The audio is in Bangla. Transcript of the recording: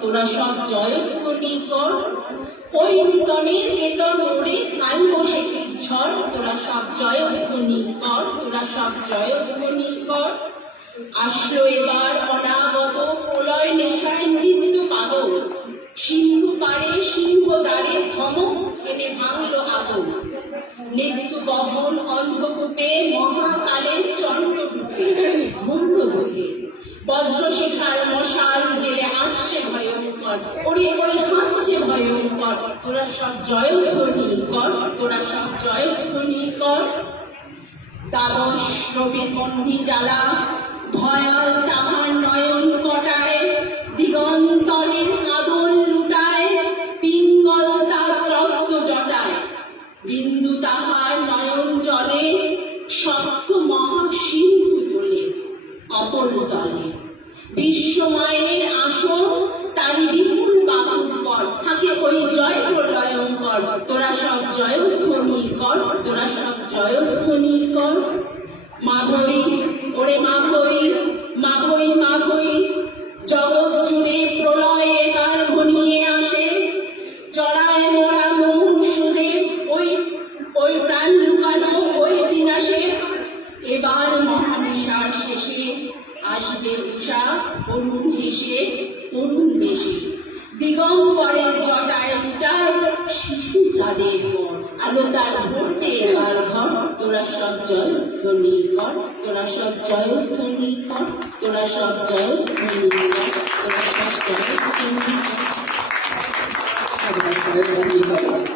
তোরা সব জয়ধ্বনি কর, ওই নূতনের কেতন ওরে কাল বসেখির ঝড়, তোরা সব জয়ধ্বনি কর, তোরা সব জয়ধ্বনি কর। আসলো এবার অনাগত প্রলয় নেশায় মৃত্যু পাগল, সিংহ পারে সিংহ দ্বারে ধমক এনে ভাঙলো আগুন। মৃত্যু বহন অন্ধকূপে মহাকালের চন্দ্ররূপে ধন্য বলে বজ্রশিখার মশাল জেলে আসছে ভয়ঙ্কর, ওরে ওই হাসছে ভয়ঙ্কর। তোরা সব জয়ধ্বনি কর, তোরা সব জয়ধ্বনি কর। দ্বাদশ রবির বন্ধি জ্বালা ভয়াল তাহার নয়ন কটায়, দিগন্তরের কাদল লুটায়, পিঙ্গল তার রক্ত জটায়। বিন্দু তাহার নয়ন জলে সপ্ত মহাসিন্ধু বলে অপর তলে। বিশ্বমায়ের আসন তারি বিপুল বাহুর পর, থাকে ওই জয় প্রলয়ঙ্কর। তোরা সব জয়ধ্বনি কর, তোরা সব জয়ধ্বনি কর। মাভৈ ওরে মাভৈ, মাভৈ মাভৈ, জগৎ জুড়ে প্রলয় এবার ঘনিয়ে আসে। জড়ায় মোড়া মুমূর্ষুদের ওই প্রাণ লুকানো ওই বিনাশে। এবার মহানিশার শেষে আসবে উষা করুণ হেসে করুণ বেশে। দিগম্বরের জটায় লুটায় শিশু চাঁদের পর, আলো তার ভরতে এবার ঘর। তোরা সব জয়ধ্বনি কর, তোরা সব জয়ধ্বনি কর, তোরা সব জয়ধ্বনি কর, তোরা সব জয়ধ্বনি কর।